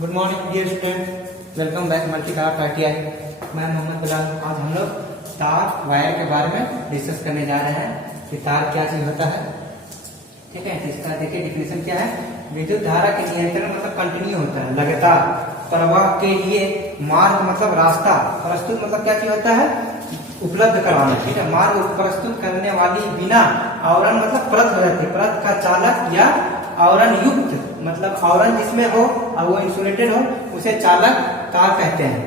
Good morning dear student, welcome back Multicraft ITI. मैं मोहम्मद बिलाल। आज हम लोग तार वायर के बारे में डिस्कस करने जा रहे हैं कि तार क्या चीज होता है। ठीक है, इसका देखिए डिफिनेशन क्या है। विद्युत धारा के नियंत्रण मतलब कंटिन्यू होता है, लगातार प्रवाह के लिए मार्ग मतलब रास्ता, प्रस्तुत मतलब क्या चीज होता है, उपलब्ध करवाना। ठीक है, मार्ग प्रस्तुत करने वाली बिना आवरण मतलब परत हो जाती है, परत का चालक या आवरण युक्त मतलब आवरण जिसमें हो और वो इंसुलेटेड हो उसे चालक तार कहते हैं।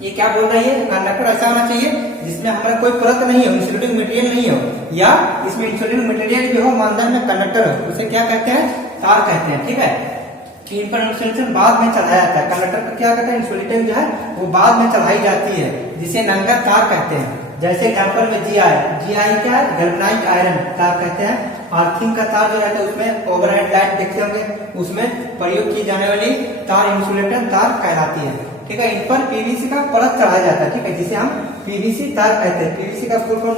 ये क्या बोल रही है, कंडक्टर ऐसा होना चाहिए जिसमें हमारा कोई परत नहीं हो, इंसुलेटिंग मटेरियल नहीं हो, या इसमें इंसुलेटिंग मटेरियल भी हो, मानदंड में कंडक्टर हो, उसे क्या कहते हैं, तार कहते हैं। ठीक है, इन पर इंसुलेशन बाद में चढ़ाया जाता है। कंडक्टर पर क्या कहते हैं, इंसुलेटिंग जो है वो बाद में चढ़ाई जाती है, जिसे नंगा तार कहते हैं। जैसे एग्जाम्पल में जीआई क्या है, गैल्वेनाइज्ड आयरन तार कहते हैं। अर्थिंग का तार जो रहता है उसमें ओवरहेड लाइट देखते होंगे, उसमें प्रयोग की जाने वाली तार इंसुलेटर तार कहलाती है। ठीक है, इन पर पीवीसी का परत चढ़ाया जाता है। ठीक है, जिसे हम पीवीसी तार कहते हैं। पीवीसी का फुल फॉर्म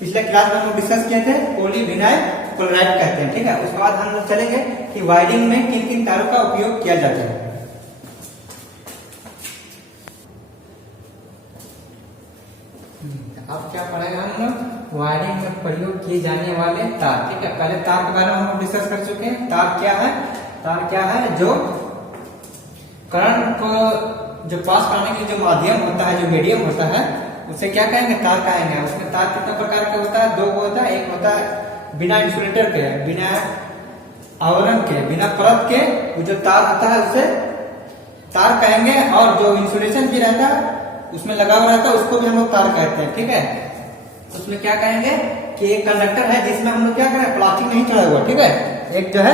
पिछले क्लास में हम डिस्कस किए थे, पॉलीविनाइल क्लोराइड कहते हैं। ठीक है, उसके बाद हम लोग चलेंगे कि वायरिंग में किन किन तारों का उपयोग किया जाता है। अब क्या पढ़ेगा हम लोग, वायरिंग में प्रयोग किए जाने वाले तार। ठीक है, पहले तार के बारे में हम डिस्कस कर चुके हैं। तार क्या है, तार क्या है, जो करंट को जो पास करने के जो माध्यम होता है, जो मीडियम होता है, उसे क्या कहेंगे, तार कहेंगे। उसमें तार कितने प्रकार के होता है, दो होता है। एक होता है बिना इंसुलेटर के, बिना आवरण के, बिना परत के, वो जो तार होता है उसे तार कहेंगे। और जो इंसुलेशन भी रहता है उसमें लगा हुआ रहता है उसको भी हम लोग तार कहते हैं। ठीक है, उसमें क्या कहेंगे कि एक कंडक्टर है जिसमें हम लोग क्या करें, प्लास्टिक नहीं चढ़ा हुआ। ठीक है, एक जो है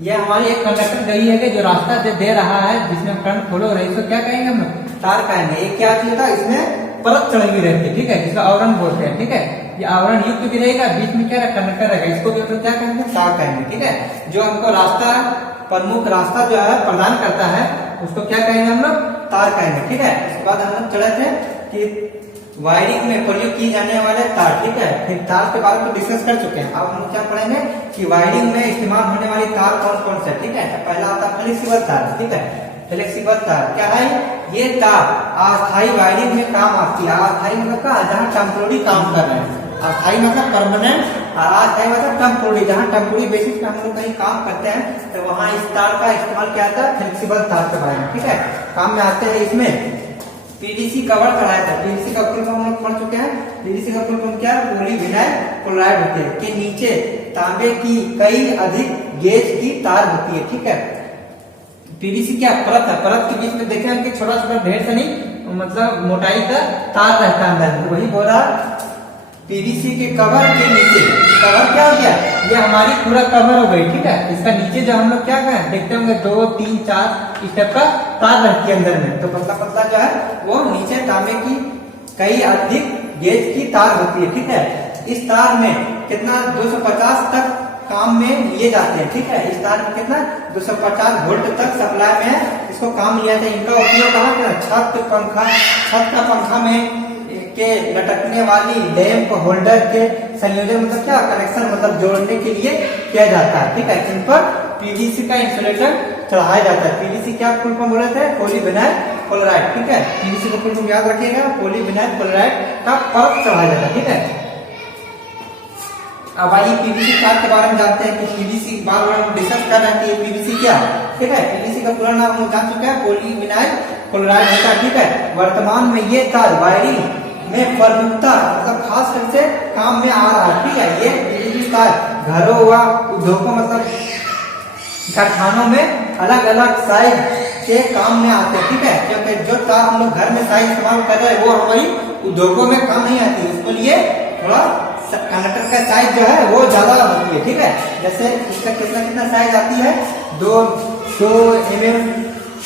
ये हमारी एक कंडक्टर गई है कि जो रास्ता दे रहा है जिसमें करंट फ्लो हो रही है, इसको क्या कहेंगे हम तार कहेंगे। एक क्या चीज होता है, इसमें परत चढ़ी हुई रहती है। ठीक है, जिसका आवरण बोलते हैं। ठीक है, ये आवरण युक्त भी रहेगा, बीच में क्या कंडक्टर रहेगा, इसको भी अपन क्या कहेंगे, तार कहेंगे। ठीक है, जो हमको रास्ता, प्रमुख रास्ता जो है प्रदान करता है उसको क्या कहेंगे हम लोग, तार कहेंगे। ठीक है, इसके बाद हम लोग चले थे कि वायरिंग में प्रयोग किए जाने वाले तार। ठीक है, फिर तार के बारे में डिस्कस कर चुके हैं। अब हम क्या पढ़ेंगे कि वायरिंग में इस्तेमाल होने वाली तार कौन कौन से। ठीक है, तो पहला आता है फ्लेक्सिबल तार। ठीक है, फ्लेक्सिबल तार क्या है, ये तार अस्थायी वायरिंग में काम आती है। अस्थायी मतलब का जहाँ टेम्पोररी काम कर रहे हैं, अस्थायी मतलब परमानेंट, और अस्थायी मतलब टेम्पोररी, जहाँ टेम्पोररी बेसिस पे हम लोग कहीं काम करते हैं तो वहाँ इस तार का इस्तेमाल किया जाता है, फ्लेक्सिबल तार के बारे में। ठीक है, काम में आते हैं। इसमें पीवीसी कवर चढ़ाया था। पीवीसी का फुल फॉर्म हम लोग पढ़ चुके हैं। पीवीसी का फुल फॉर्म क्या है, पॉलीविनाइल क्लोराइड होती है, के नीचे तांबे की कई अधिक गेज की तार होती है। ठीक है, पीवीसी क्या परत है, परत के बीच में देखे हम कि छोटा छोटा ढेर से नहीं मतलब मोटाई का तार रहता है अंदर, वही बोला पीवीसी के कवर के नीचे। कवर क्या हो गया, ये हमारी पूरा कवर हो गई। ठीक है, इसका नीचे जो हम लोग क्या करें देखते होंगे 2, 3, 4 इस टाइप का तार रहती है अंदर में, तो पतला पतला जो है वो नीचे तांबे की कई अधिक गेज की तार होती है। ठीक है, इस तार में कितना 250 तक काम में लिए जाते हैं। ठीक है, इस तार में कितना 250 वोल्ट तक सप्लाई में इसको काम लिया जाता है। इनका उपयोग कहाँ कर, छत का पंखा में के लटकने वाली लैंप होल्डर के संयोजन मतलब क्या, कनेक्शन मतलब जोड़ने के लिए किया जाता है। ठीक है, इन पर पीवीसी का इंसुलेटर चढ़ाया जाता है। पीवीसी क्या फुल फॉर्म बोले थे, पॉलीविनाइल क्लोराइड। ठीक है, पीवीसी का फुल फॉर्म याद रखिएगा, पॉलीविनाइल क्लोराइड का परत चढ़ाया जाता है। ठीक है, अब आइए पीवीसी तार के बारे में जानते हैं कि पीवीसी बार बार हम डिस्कस कर रहे हैं पीवीसी क्या। ठीक है, पीवीसी का पूरा नाम हम जान चुके हैं, पॉलीविनाइल क्लोराइड होता है। ठीक है, वर्तमान में ये तार वायरिंग में प्रमुखता मतलब खास रूप से काम में आ रहा है। ठीक है, ये बिजली तार घरों व उद्योगों मतलब कारखानों में अलग अलग साइज के काम में आते हैं। ठीक है, क्योंकि जो तार हम लोग घर में साइज इस्तेमाल कर रहे हैं वो हमारी उद्योगों में काम नहीं आती, उसके लिए थोड़ा कंडक्टर का साइज जो है वो ज्यादा होती है। ठीक है, जैसे इसका कितना साइज आती है, 2 mm, 4 mm,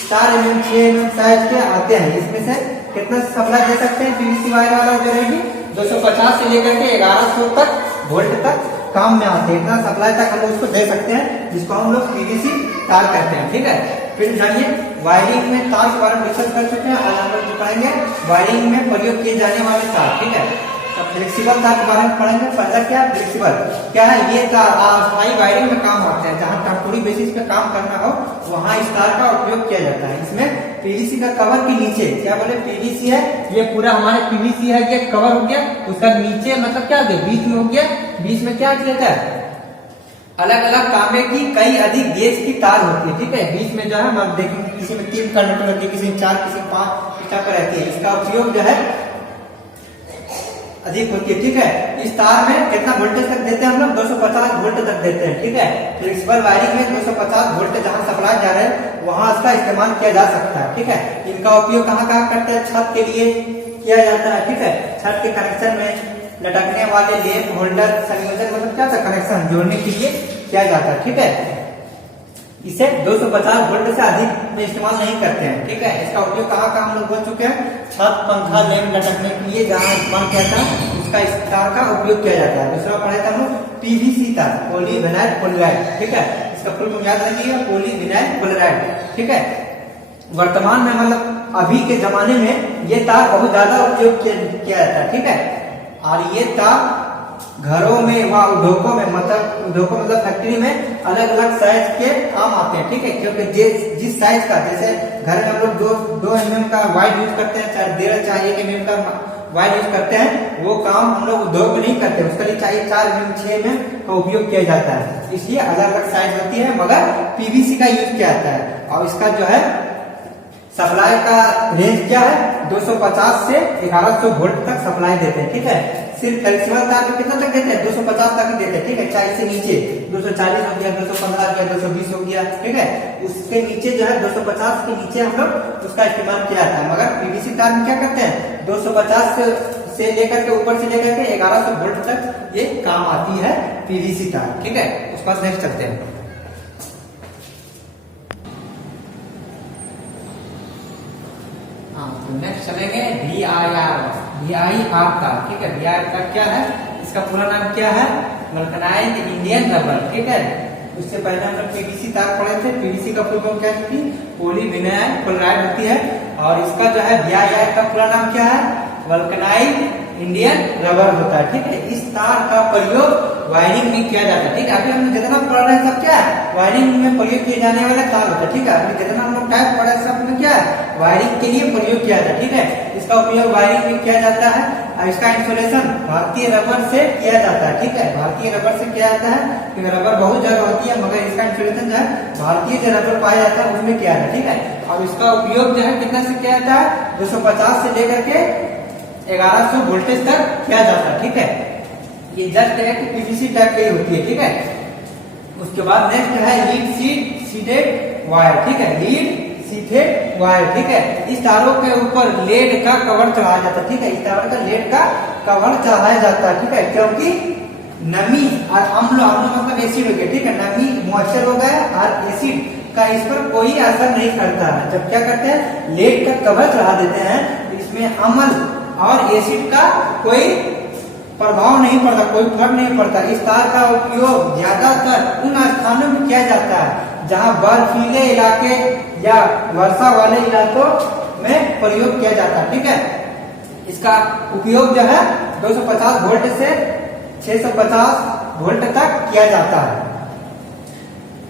6 mm साइज के आते हैं। इसमें से कितना सप्लाई दे सकते हैं, पीवीसी वायर वाला जो रहेगी 250 से लेकर के 1100 तक वोल्ट तक काम में आते हैं। इतना सप्लाई तक हम लोग उसको दे सकते हैं, जिसको हम लोग पीवीसी तार कहते हैं। ठीक है, फिर जानिए वायरिंग में तार के बारे में डिस्कस कर चुके हैं। आज हम लोग पढ़ेंगे वायरिंग में प्रयोग किए जाने वाले तार। ठीक है, तो फ्लेक्सिबल तार के बारे में पढ़ेंगे। पहला क्या, फ्लेक्सिबल क्या है, ये तार अस्थायी वायरिंग में काम आते हैं, जहाँ हथौड़ी बेसिस पे काम करना हो वहाँ इस तार का उपयोग किया जाता है। इसमें पीवीसी का कवर के नीचे क्या बोले पीवीसी है, ये पूरा हमारे पीवीसी है, ये कवर हो गया, उसका नीचे मतलब क्या हो गया बीच में हो गया, बीच में क्या किया जाता है अलग अलग तांबे की कई अधिक गेज की तार होती है, ठीक है। बीच में जो है हम देखेंगे किसी में 3 कंडक्टर रहती है, किसी में 4, किसी में 5 इस टाइप पर रहती है। इसका उपयोग जो है अधिक होती है, ठीक है। इस तार में कितना वोल्टेज तक देते हैं हम लोग 250 वोल्ट तक देते हैं, ठीक है। फ्लेक्सिबल वायरिंग में 250 वोल्ट जहां सप्लाई जा रहे हैं वहां इसका इस्तेमाल किया जा सकता है, ठीक है। इनका उपयोग कहाँ कहाँ करते हैं, छत के लिए किया जाता है, ठीक है। छत के कनेक्शन में लटकने वाले लेप होल्डर संयोजन मतलब क्या था कनेक्शन जोड़ने के लिए किया जाता है, ठीक है। इसे 250 वोल्ट से अधिक में इस्तेमाल नहीं करते हैं, ठीक है। इसका उपयोग कहाँ कहाँ हम लोग बोल चुके हैं, छत पंखा लैंप लटकने के लिए जहाँ इस्तेमाल किया था उसका इस तार का उपयोग किया जाता है। दूसरा पढ़ा था हम लोग पीवीसी तार, पॉलीविनाइल क्लोराइड, ठीक है। इसका फुल फॉर्म याद रखिएगा पॉलीविनाइल क्लोराइड, ठीक है। वर्तमान में मतलब अभी के जमाने में ये तार बहुत ज्यादा उपयोग किया जाता है, ठीक है। और ये तार घरों में व उद्योगों में मतलब फैक्ट्री में अलग अलग साइज के काम आते हैं, ठीक है। क्योंकि जिस साइज का जैसे घर में हम लोग 2 mm का वायर यूज करते हैं, चाहे 1.5 चाहिए 1 mm का वायर यूज करते हैं, वो काम हम लोग उद्योग में नहीं करते, उसके लिए चाहिए 4 mm 6 mm का उपयोग किया जाता है। इसलिए अलग अलग साइज होती है, मगर पीवीसी का यूज किया जाता है। और इसका जो है सप्लाई का रेंज क्या है 250 से 1100 वोल्ट तक सप्लाई देते हैं, ठीक है। सिर्फ फ्लेक्सिबल तार में कितना तक देते हैं 250 तक देते हैं, ठीक है। 40 से नीचे 240 हो गया, 215 हो गया, 220 हो गया, ठीक है। उसके नीचे जो है 250 के नीचे हम लोग उसका इस्तेमाल किया जाता है। मगर पीवीसी तार में क्या करते हैं 250 से लेकर के ऊपर से लेकर के 1100 वोल्ट तक ये काम आती है पीवीसी तार, ठीक है। उसके बाद नेक्स्ट चलते हैं। तो नेक्स्ट चलेंगे VIR तार, ठीक है। VIR तार क्या है, इसका पूरा नाम क्या है वल्कनाइज्ड इंडियन रबर, ठीक है। उससे पहले हम लोग पीवीसी तार पढ़े थे, पीवीसी का फुल फॉर्म क्या होती है पॉलीविनाइल क्लोराइड होती है। और इसका जो है VIR का पूरा नाम क्या है वल्कनाइज्ड इंडियन रबर होता है, ठीक है। इस तार का प्रयोग वायरिंग में किया जाता है, ठीक है। अभी हम जितना पढ़ रहे हैं सब क्या है वायरिंग में प्रयोग किए जाने वाला तार होता है, ठीक है। अभी जितना हम लोग टाइप पढ़े सब में क्या है वायरिंग के लिए प्रयोग किया जाता है, ठीक है। इसका उपयोग वायरिंग में किया जाता है। और इसका इंसुलेशन भारतीय रबर से किया जाता है, ठीक है। भारतीय रबर से किया जाता है क्योंकि रबर बहुत जगह होती है, मगर इसका इंसुलेशन जो है भारतीय जो रबर पाया जाता है उसमें किया जाता है, ठीक है। और इसका उपयोग जो है कितना से किया जाता है 250 से लेकर के 1100 वोल्टेज तक किया जाता है, ठीक है। ये जस्ट एक पीवीसी टाइप की होती है, ठीक है। उसके बाद नेक्स्ट है लीड सीडेड वायर, ठीक है। लीड सीडेड वायर, ठीक है। इस तारों के ऊपर लेड का कवर चढ़ाया जाता है, ठीक है। इस तार का लेड का कवर चढ़ाया जाता है, ठीक है। क्योंकि नमी और अम्ल मतलब एसिड हो गया, ठीक है। नमी मॉइस्चर हो गया और एसिड का इस पर कोई असर नहीं करता है। जब क्या करते हैं लेड का कवर चढ़ा देते हैं, इसमें अम्ल और एसिड का कोई प्रभाव नहीं पड़ता, कोई फर्क नहीं पड़ता। इस तार का उपयोग ज्यादातर उन स्थानों में किया जाता है जहां बर्फीले इलाके या वर्षा वाले इलाकों में प्रयोग किया जाता है, ठीक है। इसका उपयोग जो है 250 वोल्ट से 650 वोल्ट तक किया जाता है।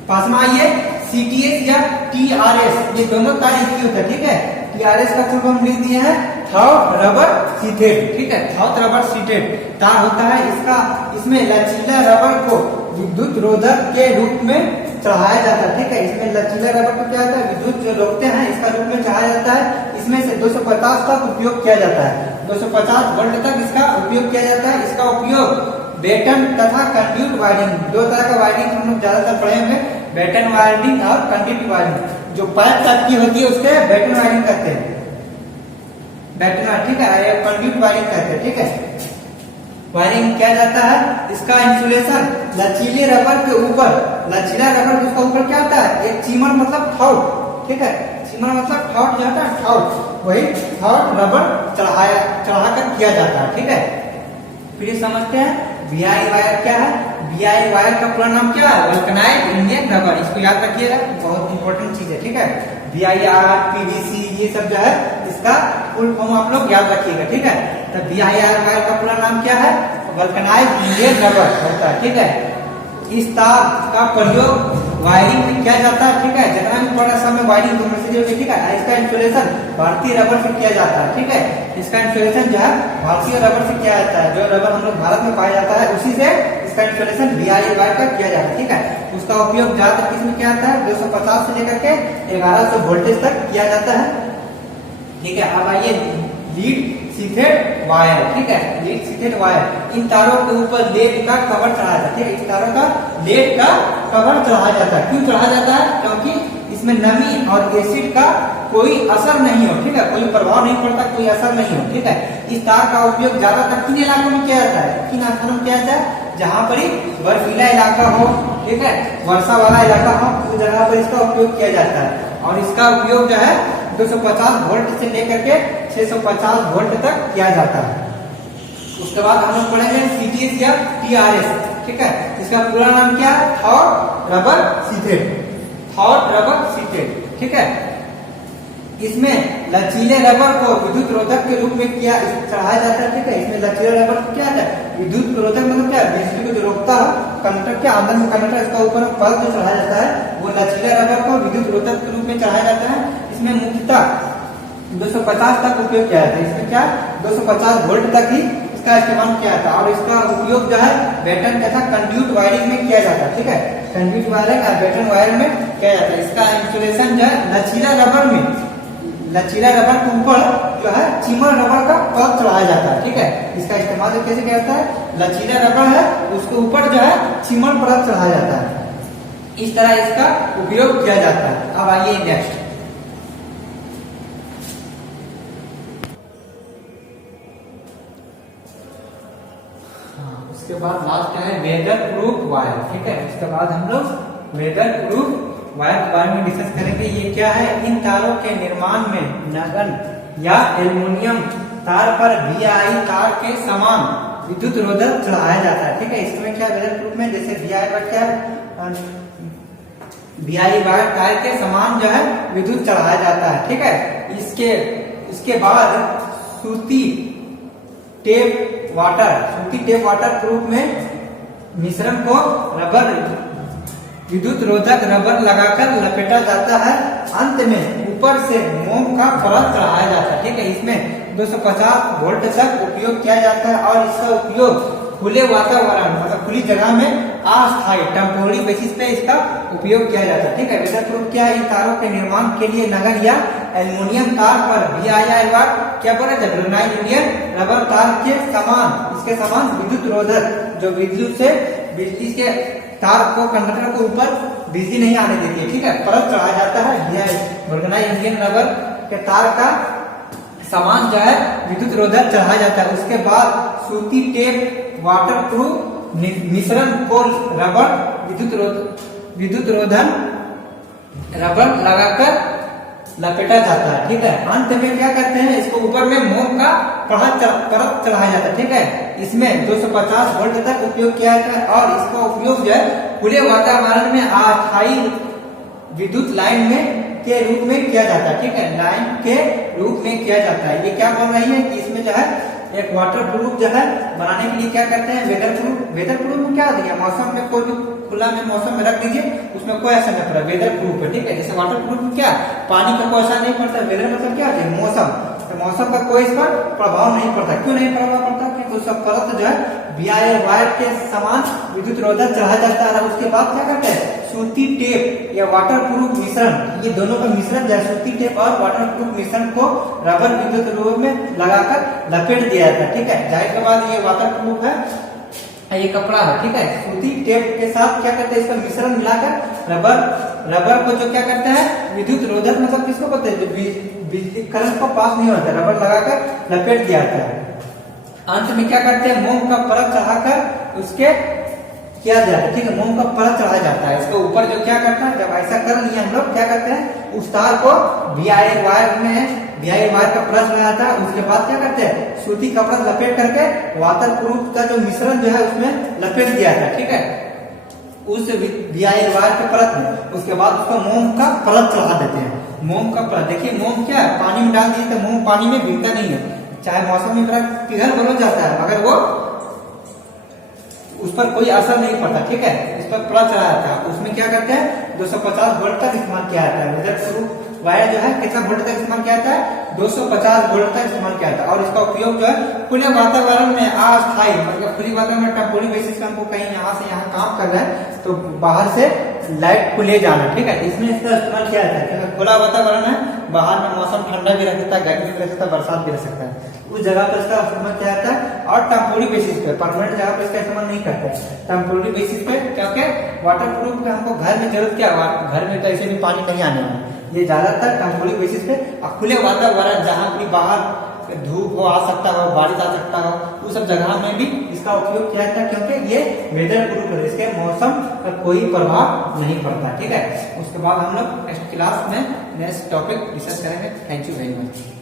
पास में आइए CTS या TRS, ये दोनों तार इसकी होता है, ठीक है। TRS का फुल फॉर्म लिख दिए हैं थॉट रबर सीटेड, ठीक है। थॉट रबर सीटेड तार होता है। इसमें लचीला रबर को विद्युत रोधक के रूप में चढ़ाया जाता है, ठीक है। इसमें लचीला रबर को क्या होता है विद्युत जो रोकते हैं इसका रूप में चढ़ाया जाता है। इसमें से 250 तक उपयोग किया जाता है, 250 वोल्ट तक इसका उपयोग किया जाता है। इसका उपयोग बेटन तथा कंड्यूट वायरिंग, दो तरह का वायरिंग हम लोग ज्यादातर पढ़े होंगे, बेटन वायरिंग और कंड्यूट वायरिंग। जो पाइप टाइप की होती है उसके बेटन वायरिंग कहते हैं, बेटन, ठीक है। कंड्यूट वायरिंग कहते हैं, ठीक है। वायरिंग किया जाता है। इसका इंसुलेशन लचीले रबर के ऊपर, लचीला रबर उसका ऊपर क्या होता है एक चीमर मतलब ठॉट, ठीक है। चीमर मतलब ठॉट जो होता है ठॉट, वही ठॉट रबर चढ़ाकर किया जाता है, ठीक है। फिर समझते हैं VI वायर क्या है। VI वायर का पूरा नाम क्या है वल्कनाइज्ड इंडियन रबर, इसको याद रखिएगा, बहुत इंपॉर्टेंट चीज है, ठीक है। VIR PVC ये सब जो है इसका फुल फॉर्म आप लोग याद रखिएगा, ठीक है। तो VIR वायर का पूरा नाम क्या है वल्कनाइज्ड इंडियन रबर होता है, ठीक है। इस तार का प्रयोग वायरिंग में किया जाता है, ठीक है। जितना भी बड़ा समय वायरिंग कमर्शियल, ठीक है। इसका इंस्टॉलेशन भारतीय रबर से किया जाता है, ठीक है। इसका इंस्टॉलेशन जो है भारतीय रबर से किया जाता है। जो रबर हम लोग भारत में पाया जाता है उसी से इसका इंस्टॉलेशन VIA वायर का किया जाता है, ठीक है। उसका उपयोग ज्यादातर किसमें किया जाता है? 250 से लेकर के 1100 वोल्टेज तक किया जाता है, ठीक है। अब आइए लीड सीथेड वायर, ठीक है। लीड सीथेड वायर, इन तारों के ऊपर लेड का कवर चढ़ाया जाता है, ठीक है। इन तारों का लेड का कवर चढ़ाया जाता है। क्यों चढ़ाया जाता है? क्योंकि इसमें नमी और एसिड का कोई असर नहीं हो, ठीक है। कोई प्रभाव नहीं पड़ता, कोई असर नहीं हो, ठीक है। इस तार का उपयोग ज्यादातर किन इलाकों में किया जाता है? किन स्थानों में किया जाता है? जहाँ पर बर्फीला इलाका हो, ठीक है, वर्षा वाला इलाका हो, उस जगह पर इसका उपयोग किया जाता है। और इसका उपयोग जो है 250 वोल्ट से लेकर के 650 वोल्ट तक किया जाता है। उसके बाद हम लोग पढ़ेंगे CTS या TRS, ठीक है। इसका पूरा नाम क्या है? Thought rubber sheathed, thought rubber sheathed, ठीक है। इसमें लचीले रबर को विद्युत रोधक के रूप में किया चढ़ाया जाता है, ठीक है। इसमें लचीले रबर को क्या है? विद्युत रोधक मतलब क्या? बिजली को जो रोकता है, कंडक्टर के अंदर में कंडक्टर, इसका ऊपर परत जो चढ़ाया जाता है वो लचीले रबर को विद्युत रोधक के रूप में चढ़ाया जाता है। इसमें मुख्यतः 250 तक उपयोग किया जाता है। इसमें क्या 250 वोल्ट तक ही इसका इस्तेमाल किया जाता है। और इसका उपयोग जो है बैटन तथा कंड्यूट वायरिंग में किया जाता है, ठीक है। कंड्यूट वायरिंग और बैटन वायरिंग में किया जाता है। इसका इंस्टॉलेशन जो है लचीला रबर में, लचीला रबर के ऊपर जो है चिमर रबर का परत चढ़ाया जाता है, ठीक है। इसका इस्तेमाल कैसे किया जाता है? लचीला रबर है उसके ऊपर जो है चिमर परत चढ़ाया जाता है। इस तरह इसका उपयोग किया जाता है। अब आइए नेक्स्ट, उसके बाद लास्ट है वेदर प्रूफ वायर, ठीक है। इसके बाद हम लोग वेदर प्रूफ वायर के बारे में डिस्कस करेंगे। ये क्या है? इन तारों के निर्माण में नगन या एल्युमिनियम तार पर VI तार के समान विद्युत रोधक चढ़ाया जाता है, ठीक है। इसमें क्या वेदर प्रूफ में जैसे VI वायर क्या है? VI वायर तार के समान जो है विद्युत चढ़ाया जाता है, ठीक है। इसके बाद सूती टेप वाटर प्रूफ में मिश्रण को रबर विद्युत रोधक रबर लगाकर लपेटा जाता है। अंत में ऊपर से मोम का परत चढ़ाया जाता है, ठीक है। इसमें 250 वोल्ट तक उपयोग किया जाता है। और इसका उपयोग खुले वातावरण मतलब खुली जगह में अस्थायी टेम्पोररी बेसिस पे इसका उपयोग किया जाता है, ठीक है। वेदर प्रूफ क्या है? इन तारों के निर्माण के लिए नगन या एल्युमिनियम तार पर VI वायर क्या बोला जाता है? यूनियन रबर तार के समान, इसके समान विद्युत रोधक जो बिजली के तार को कंडक्टर को ऊपर बिजली नहीं आने देती है, ठीक है, परत चढ़ाया जाता है। यूनियन रबर के तार का सामान जो है विद्युत रोधक चढ़ाया जाता है। उसके बाद सूती टेप वाटरप्रूफ मिश्रण को रबर विद्युत रोधन रबर लगाकर लपेटा जाता है, ठीक है। अंत में क्या करते हैं? इसको ऊपर में मोम का परत चढ़ाया जाता है, ठीक है। इसमें 250 वोल्ट तक उपयोग किया जाता है। और इसका उपयोग जो है खुले वातावरण में अस्थायी विद्युत लाइन में के रूप में किया जाता है, ठीक है। लाइन के रूप में किया जाता है। ये क्या बोल रही है कि इसमें जो है एक वाटर प्रूफ जो है बनाने के लिए क्या करते हैं? वेदर प्रूफ में क्या होती है? मौसम में कोई भी खुला में मौसम में रख दीजिए, उसमें कोई असर नहीं पड़ता, वेदर प्रूफ है, ठीक है। जैसे वाटर प्रूफ में क्या पानी का कोई असर नहीं पड़ता, वेदर मतलब क्या होता है? मौसम, तो मौसम का कोई इस पर प्रभाव नहीं पड़ता। क्यों नहीं प्रभाव पड़ता? क्योंकि उसका परत जो है VI वायर के समान विद्युत रोधक चढ़ाया जाता है। उसके बाद क्या करते हैं? सूती टेप या वाटर प्रूफ मिश्रण, ये दोनों का मिश्रण जो है सूती टेप और वाटर प्रूफ मिश्रण को रबर विद्युत रोध में लगाकर लपेट दिया जाता है, ठीक है। जाहिर के बाद ये वाटर प्रूफ है, ये कपड़ा है, ठीक है। सूती टेप के साथ क्या करते हैं? इसका मिश्रण मिलाकर रबर को जो क्या करते हैं? विद्युत रोधक मतलब किसको कहते हैं? जो बिजली करंट को पास नहीं होता, रबर लगाकर लपेट दिया जाता है। अंत में क्या करते हैं? मोम का परत चढ़ाकर उसके किया जाता है, ठीक है। मोम का परत चढ़ाया जाता है। इसके ऊपर जो क्या करता है? जब ऐसा कर लिए हम लोग क्या करते हैं? उस तार को VI वायर का परत लगाया जाता है। उसके बाद क्या करते हैं? सूती कपड़ा लपेट करके वाटर प्रूफ का जो मिश्रण जो है उसमें लपेट दिया जाता है, ठीक है, उस VI वायर के परत में। उसके बाद उसको मोम का परत चढ़ा देते हैं। मोम का परत, देखिए मोम क्या है? पानी में डाल दिए तो मोम पानी में भीगता नहीं है, चाहे मौसम में पिघल बदल जाता है, मगर वो उस पर कोई असर नहीं पड़ता, ठीक है। इस पर प्लग चलाया जाता है, उसमें क्या करते हैं 250 वोल्ट तक इस्तेमाल किया जाता है। वेदर प्रूफ वायर जो है कितना वोल्ट तक इस्तेमाल किया जाता है, 250 वोल्ट तक इस्तेमाल किया जाता है। और इसका उपयोग जो है खुले वातावरण में अस्थायी, मतलब खुली वातावरण में टेम्पोररी बेसिस पे हमको कहीं यहाँ से यहाँ काम कर रहा है तो बाहर से लाइट को ले जाना, ठीक है, इसमें इसका इस्तेमाल किया जाता है। क्योंकि खुला वातावरण है, बाहर में मौसम ठंडा भी रह सकता है, गर्मी भी रह सकता है, बरसात भी रह सकता है, उस जगह पर इसका इस्तेमाल किया जाता है। और टेम्पोररी बेसिस पे, परमानेंट जगह पर इसका इस्तेमाल नहीं करते हैं, टेम्पोररी बेसिस पे। क्योंकि वाटर प्रूफ का हमको घर में जरूरत क्या, घर में तो ऐसे भी पानी नहीं आने वाला, ये ज्यादातर टेम्पोररी बेसिस पे खुले वातावरण जहाँ भी बाहर धूप हो आ सकता हो, बारिश आ सकता हो, उस सब जगह में भी इसका उपयोग किया जाता है। क्योंकि ये वेदर प्रूफ है, इसके मौसम का कोई प्रभाव नहीं पड़ता, ठीक है। उसके बाद हम लोग नेक्स्ट क्लास में नेक्स्ट टॉपिक डिस्कस करेंगे। Thank you very much.